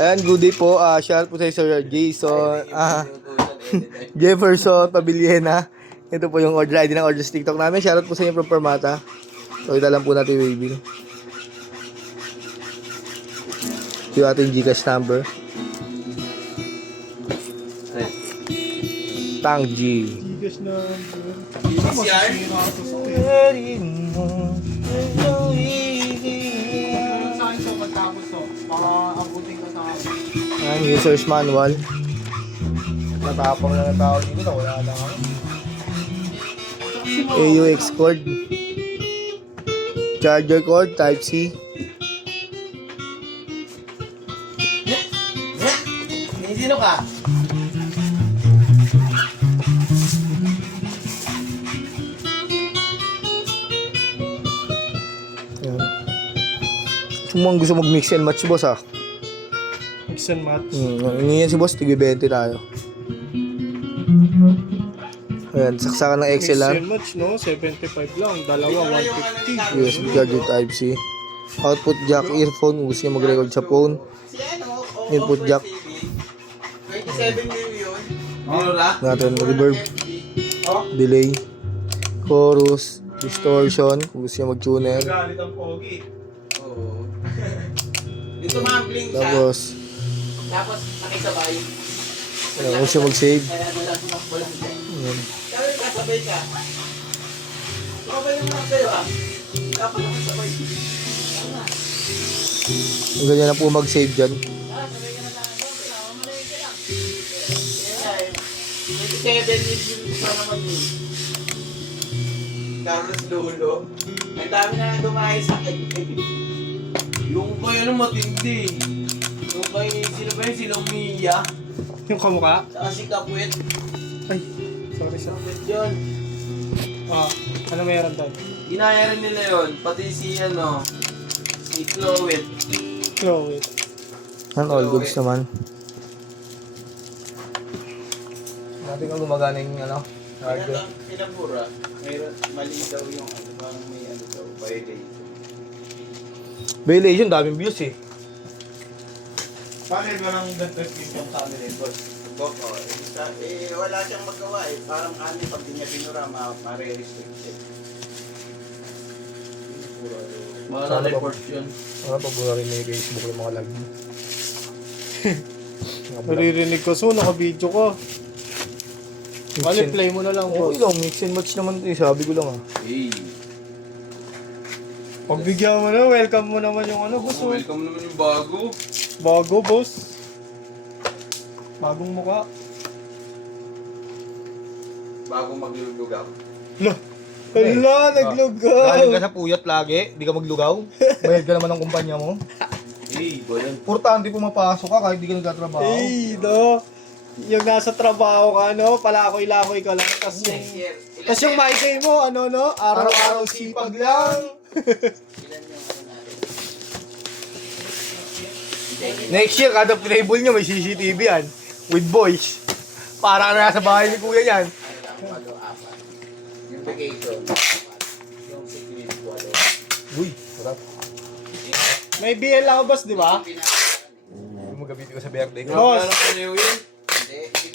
Ayan, good day po. Shout out po sa Sir Jason. Jefferson Pabiliena. Ito po yung order ID ng order sa TikTok namin. Shout out po sa inyo from Permata. So, ito lang po natin waving. Ito yung ating Gcash number. Tang G. Gcash number. PCR? Ayan, user's manual. Natapang lang ang tao dito. Wala lang ako. AUX cord. Charger cord, type C. Sino ka? Ayan. Gusto mag-mix and match, boss, Mix and match. Ngayon si boss, tig-20 tayo. Ayan, saksakan ng Mix XLR. and match, no? 75 lang. Dalawa, 150. USB charger type C. Output jack earphone, gusto niya mag-record sa phone. Input jack. 27 million. Mura? Natin reverb, delay, chorus, distortion, kung gusto niya mag-tuner. Galit ang pogi. Oo. Dito mambling siya. Tapos, Tapos nakisabay. ayan, kung gusto niya mag-save. Kaya wala sumakbulan siya. Ayan. Kaya kasabay ka. Sumabay naman sa'yo Dapat naman sabay. Ang ganyan na po mag-save dyan. Sabay ka na lang. Mamalayin ka lang. 27 million pa naman yun. Carlos Lolo. Ang dami na dumahay sa akin. Yung kayo na matindi. Yung kayo, sino ba yun? Sila Mia. Yung kamukha? Saka si Kapwet. Ay, sorry. Kapwet yun. Ano meron tayo? Ginaya rin nila yun. Pati si Chloe. Chloe. Yan, all goods naman. Natin kung gumagana yung charger. Pinabura. Mayroon, mali daw yung parang may daw, violation. Violation, daming views eh. Bakit walang nag-review yung sa amin boss? Wala siyang magawa Parang pag di niya binura, ma-re-restrict siya. Sana report yun. Pabura rin may Facebook yung mga lag. Naririnig ko. So, naka-video ko. Bali, play mo na lang, boss. Okay lang, mix and match naman ito eh. Sabi ko lang Hey. Pagbigyan mo na, welcome mo naman yung boss. Welcome naman yung bago. Bago, boss. Bagong mukha. Bagong maglulugaw. Lah! Hala, naglugaw! Galing ka sa puyat lagi, di ka maglugaw. Bayad ka naman ng kumpanya mo. Hey, boyan. Importante pumapasok ka kahit di ka nagtatrabaho. Eh, no. Yung nasa trabaho ka, palakoy-lakoy ka lang. Tapos yung mic mo, araw-araw sipag lang. Ilan yung natin? Next year, kada playable nyo may CCTV yan. With voice. Para ka na nasa bahay ni kuya yan. Walo, apat. Yung vacation, yung secret, walo. Uy, sarap. May BL ako, boss, di ba? Magabitin ko sa birthday ko. Boss.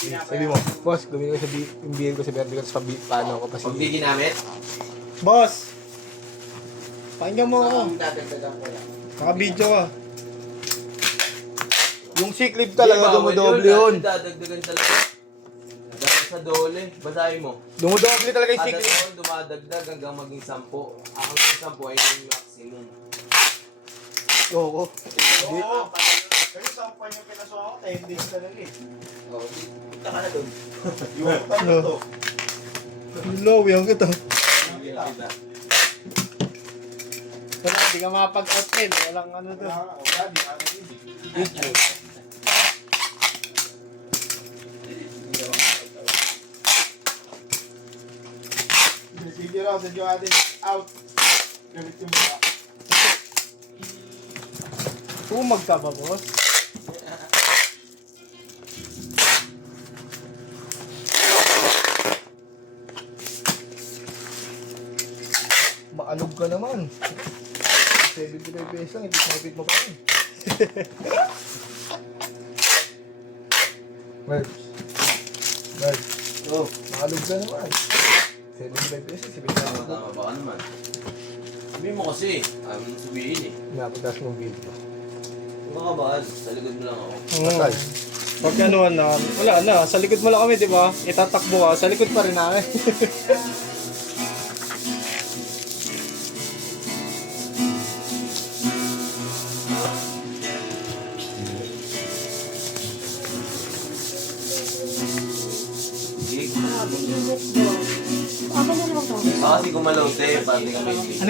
Sabi mo, boss, gawin ko sa BL ko sa birthday ko sa paano ako pa Pag di ginamit, Boss. Pakinggan mo ako. ang dadagdagan ko lang. Naka-video ka. Yung sick leave talaga, dumodoble yun. Dadagdagan talaga. Dahil sa dole, basahin mo. Dumodoble talaga yung sick Kada leave. taon dumadagdag hanggang maging 10. Ang 10 ay yung maximum. Oo. Oo, Kayo sa pa yung pinaso ako, 10 days ka lang punta ka na doon. Ano? Low, yan kita. Wala, hindi ka makapag-outlet. Walang doon. Sige raw, sa yung atin out. Gamit yung mukha. Tumag ka ba, boss? Maalog ka naman. 75 pesos lang, hindi mo pa rin. Merv. Merv. Oh, Makalog ka naman. 75 pesos, 75 tama ba naman? Sabihin mo kasi, ayaw mo sabihin eh. Napatas mong video. Huwag ka kabaan, sa likod mo lang ako. Patay. Pag ano na, wala na. Sa likod mo lang kami, di ba? Itatakbo ka. Sa likod pa rin namin. Gig. Ako na lang to. Kasi gumalaw tayo, pati kami.